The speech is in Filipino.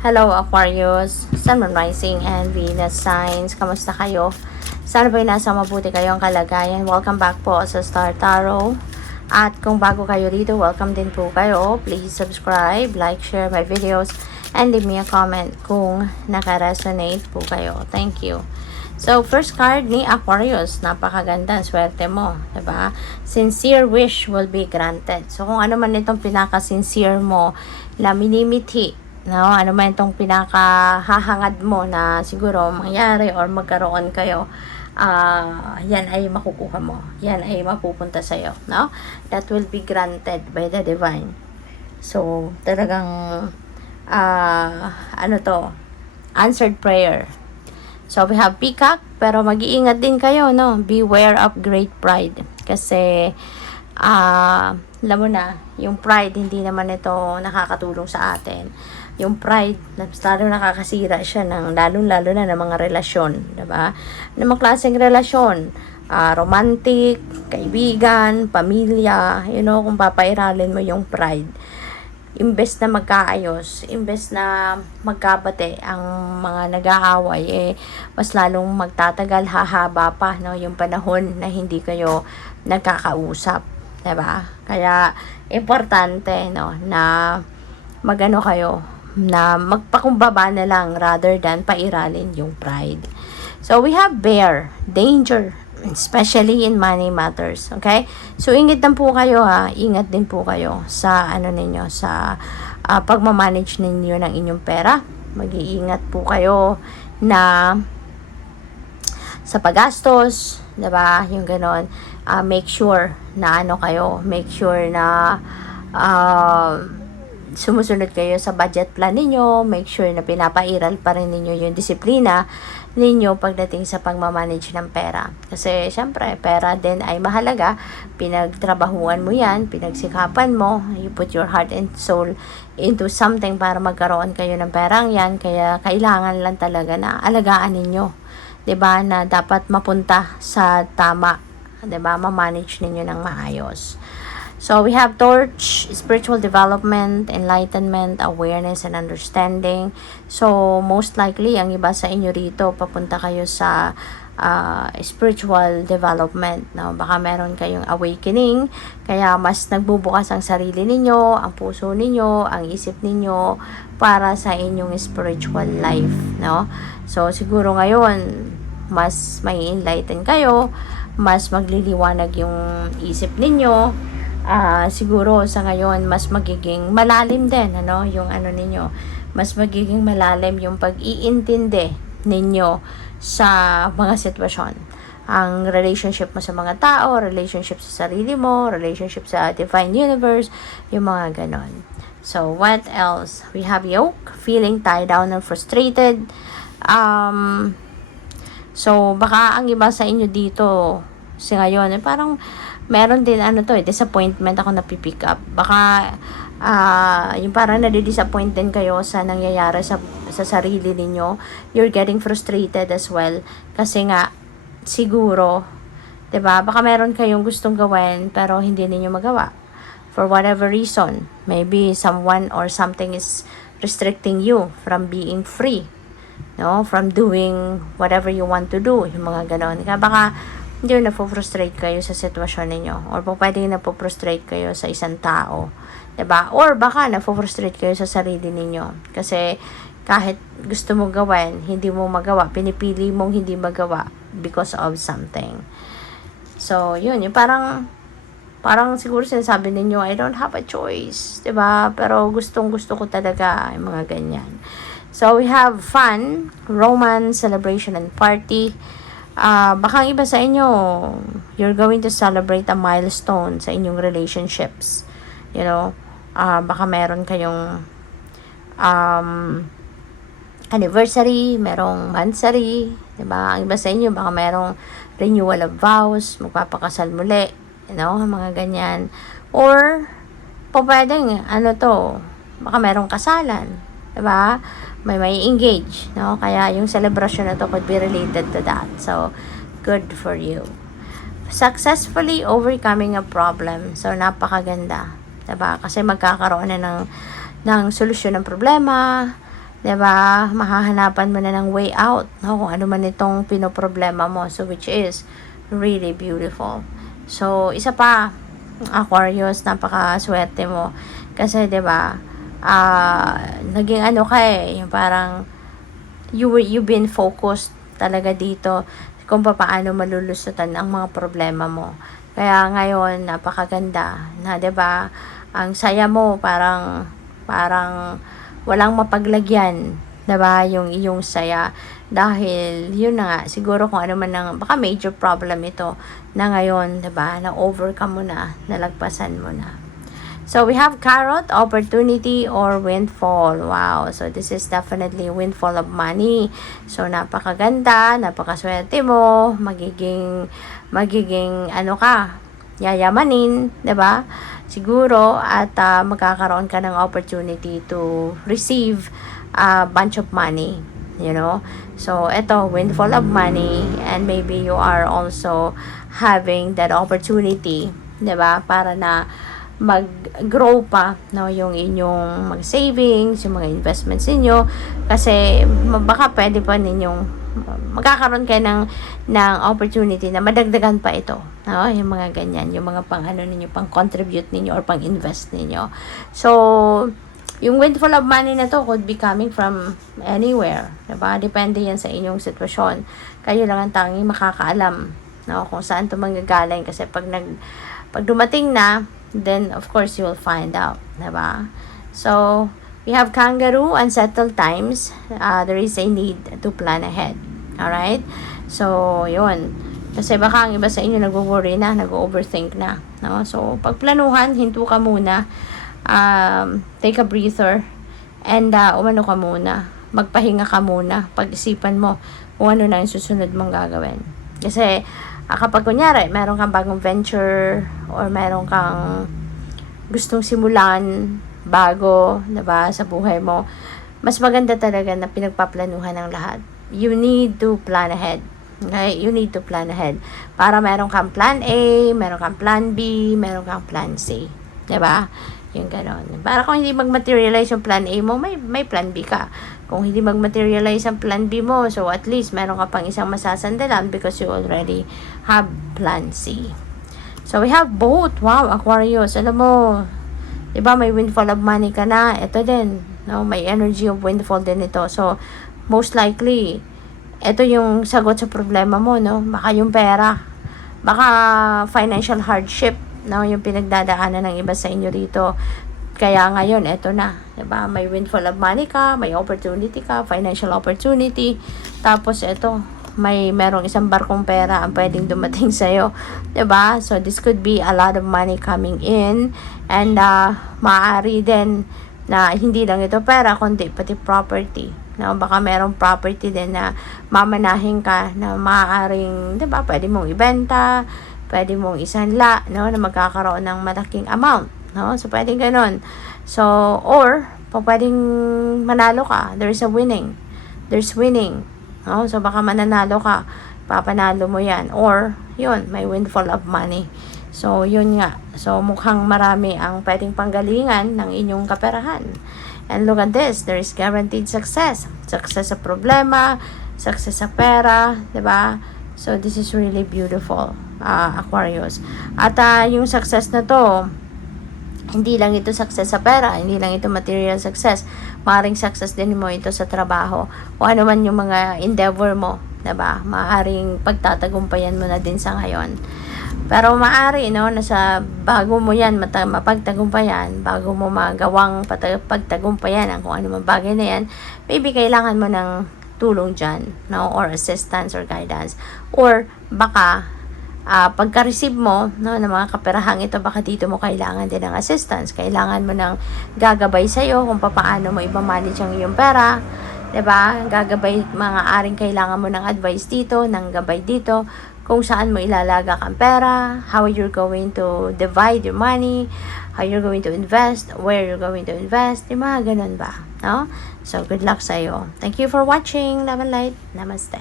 Hello Aquarius, Sun, Moon, Rising, and Venus signs. Kamusta kayo? Sana ba'y nasa mabuti kayong kalagayan? Welcome back po sa Star Tarot. At kung bago kayo dito, welcome din po kayo. Please subscribe, like, share my videos, and leave me a comment kung naka-resonate po kayo. Thank you. So, first card ni Aquarius, napakaganda, swerte mo, diba? Sincere wish will be granted. So, kung ano man itong pinaka-sincere mo na minimithi, no, ano man itong pinaka-hahangad mo na siguro mangyari or magkaroon kayo, yan ay makukuha mo. Yan ay mapupunta sa'yo, no? That will be granted by the divine. So, talagang, answered prayer. So, we have peacock, pero mag-iingat din kayo, no? Beware of great pride. Kasi, alam mo na, yung pride, hindi naman ito nakakatulong sa atin. Yung pride, lalo nakakasira siya ng lalo na ng mga relasyon, diba? Ng mga klaseng relasyon, romantic, kaibigan, pamilya, kung papairalin mo yung pride. Imbes na magkaayos, imbes na magkabate ang mga nag-aaway, mas lalong magtatagal, hahaba pa, no, yung panahon na hindi kayo nagkakausap, diba? Kaya, importante, no, na magano kayo, na magpakumbaba na lang rather than pairalin yung pride. So, we have bear, danger, especially in money matters, okay? So, ingat din po kayo, ingat din po kayo sa ninyo, sa pagmamanage ninyo ng inyong pera. Mag-iingat po kayo na sa paggastos, diba? Yung ganon. Make sure na make sure na sumusunod kayo sa budget plan ninyo, make sure na pinapairal pa rin ninyo yung disiplina ninyo pagdating sa pagmamanage ng pera. Kasi, syempre, pera din ay mahalaga. Pinagtrabahuan mo yan, pinagsikapan mo, you put your heart and soul into something para magkaroon kayo ng perang yan. Kaya, kailangan lang talaga na alagaan ninyo. 'Di ba? Na dapat mapunta sa tama. 'Di ba? Ma-manage ninyo ng maayos. So, we have torch, spiritual development, enlightenment, awareness, and understanding. So, most likely, ang iba sa inyo rito, papunta kayo sa spiritual development. No? Baka meron kayong awakening, kaya mas nagbubukas ang sarili ninyo, ang puso ninyo, ang isip ninyo, para sa inyong spiritual life. No? So, siguro ngayon, mas may enlighten kayo, mas magliliwanag yung isip ninyo, siguro sa ngayon mas magiging malalim din yung ninyo, mas magiging malalim yung pag-iintindi ninyo sa mga sitwasyon, ang relationship mo sa mga tao, relationship sa sarili mo, relationship sa divine universe, yung mga ganon. So what else? We have yoke, feeling tied down and frustrated. So baka ang iba sa inyo dito sa ngayon parang meron din disappointment ako na pipick up. Baka yung parang nadi-disappoint din kayo sa nangyayari sa sarili ninyo. You're getting frustrated as well. Kasi nga, siguro, 'di ba? Baka meron kayong gustong gawin pero hindi ninyo magawa. For whatever reason. Maybe someone or something is restricting you from being free. No? From doing whatever you want to do. Yung mga ganon. Kaya baka hindi na-frustrate kayo sa sitwasyon ninyo. Or pwede na-frustrate kayo sa isang tao. 'Di ba? Or baka na-frustrate kayo sa sarili ninyo. Kasi kahit gusto mong gawin, hindi mo magawa. Pinipili mong hindi magawa because of something. So, yun. Yung parang siguro sinasabi ninyo, I don't have a choice. 'Di ba? Pero gustong-gusto ko talaga yung mga ganyan. So, we have fun, romance, celebration, and party. Baka ang iba sa inyo, you're going to celebrate a milestone sa inyong relationships. Baka meron kayong anniversary, merong monthsary, diba? Ang iba sa inyo, baka merong renewal of vows, magpapakasal muli, mga ganyan. Or, pwedeng, baka merong kasalan, diba? May engage, no? Kaya yung celebration na to could be related to that. So, good for you. Successfully overcoming a problem. So, napakaganda. Diba? Kasi magkakaroon na ng solusyon ng problema, 'Diba? Mahahanapan mo na ng way out, no? Kung ano man itong pinoproblema mo. So, which is really beautiful. So, isa pa, Aquarius, napakaswerte mo. Kasi, 'diba, naging ano ka yung parang, you've been focused talaga dito kung paano malulusutan ang mga problema mo. Kaya ngayon, napakaganda na, 'di ba? Ang saya mo, parang walang mapaglagyan, 'di ba? Yung iyong saya, dahil yun na nga, siguro kung ano man ang baka major problem ito na ngayon, 'di ba? Na overcome mo na, nalagpasan mo na. So, we have Carrot, opportunity or windfall. Wow. So, this is definitely windfall of money. So, napakaganda, napakaswerte mo, magiging ano ka, yayamanin, 'di ba? Siguro, at magkakaroon ka ng opportunity to receive a bunch of money, you know. So, ito, windfall of money, and maybe you are also having that opportunity, 'di ba? Para na mag-grow pa, no, yung inyong mag-savings, yung mga investments niyo, kasi baka pwede pa ninyong magkakaroon kayo ng opportunity na madagdagan pa ito, no? Yung mga ganyan, yung mga pang ano ninyo, pang contribute ninyo or pang invest ninyo. So, yung windfall of money na to could be coming from anywhere, diba? Depende yan sa inyong sitwasyon. Kayo lang ang tanging makakaalam, no, kung saan to manggagaling, kasi pag dumating na, then of course you will find out, diba? So, we have Kangaroo, unsettled times. There is a need to plan ahead. Alright? So, yun. Kasi baka ang iba sa inyo nag-worry na, nag-overthink na, no? So, pagplanuhan, hinto ka muna. Take a breather, and umano ka muna. Magpahinga ka muna. Pag-isipan mo kung ano na yung susunod mong gagawin. Kasi, kapag kunyari, meron kang bagong venture or meron kang gustong simulan bago, diba, sa buhay mo, mas maganda talaga na pinagpaplanuhan ng lahat. You need to plan ahead. Okay? You need to plan ahead. Para meron kang plan A, meron kang plan B, meron kang plan C. Diba? Yung ganon. Para kung hindi mag-materialize yung plan A mo, may plan B ka. Kung hindi mag-materialize ang plan B mo, so at least meron ka pang isang masasandalan because you already have plan C. So, we have both. Wow, Aquarius. Alam mo, diba may windfall of money ka na? Ito din. No? May energy of windfall din ito. So, most likely, ito yung sagot sa problema mo, no? Baka yung pera. Baka financial hardship, no, yung pinagdadaanan ng iba sa inyo dito. Kaya ngayon, eto na, 'di ba? May windfall of money ka, may opportunity ka, financial opportunity. Tapos eto, merong isang barkong pera ang pwedeng dumating sa iyo, 'di ba? So this could be a lot of money coming in, and maaari din na hindi lang ito pera kundi pati property. No, baka merong property din na mamanahin ka na maaaring, 'di ba? Pwede mong ibenta, pwede mong isanla, no, na magkakaroon ng malaking amount, no? So, pwedeng ganun. So, or, pwedeng manalo ka. There's a winning. There's winning. No? So, baka mananalo ka. Papanalo mo yan. Or, yun, may windfall of money. So, yun nga. So, mukhang marami ang pwedeng panggalingan ng inyong kaperahan. And look at this. There is guaranteed success. Success sa problema, success sa pera, 'di ba? So, this is really beautiful, Aquarius. At yung success na to, hindi lang ito success sa pera, hindi lang ito material success. Maaaring success din mo ito sa trabaho. O ano man yung mga endeavor mo, 'di ba? Maaaring pagtatagumpayan mo na din sa ngayon. Pero maaari, no, nasa bago mo yan mapagtagumpayan, bago mo magawang pagtagumpayan ang kung ano man bagay na yan, maybe kailangan mo ng tulong dyan, no, or assistance or guidance. Or baka pagka-receive mo, no, ng mga kaperahang ito, baka dito mo kailangan din ng assistance. Kailangan mo ng gagabay sa'yo kung paano mo i-manage ang iyong pera, 'di ba? Gagabay, mga aring kailangan mo ng advice dito, ng gabay dito, kung saan mo ilalagak ang pera, how you're going to divide your money, how you're going to invest, where you're going to invest, yung mga ganun ba, no? So, good luck sa'yo. Thank you for watching. Love and light. Namaste.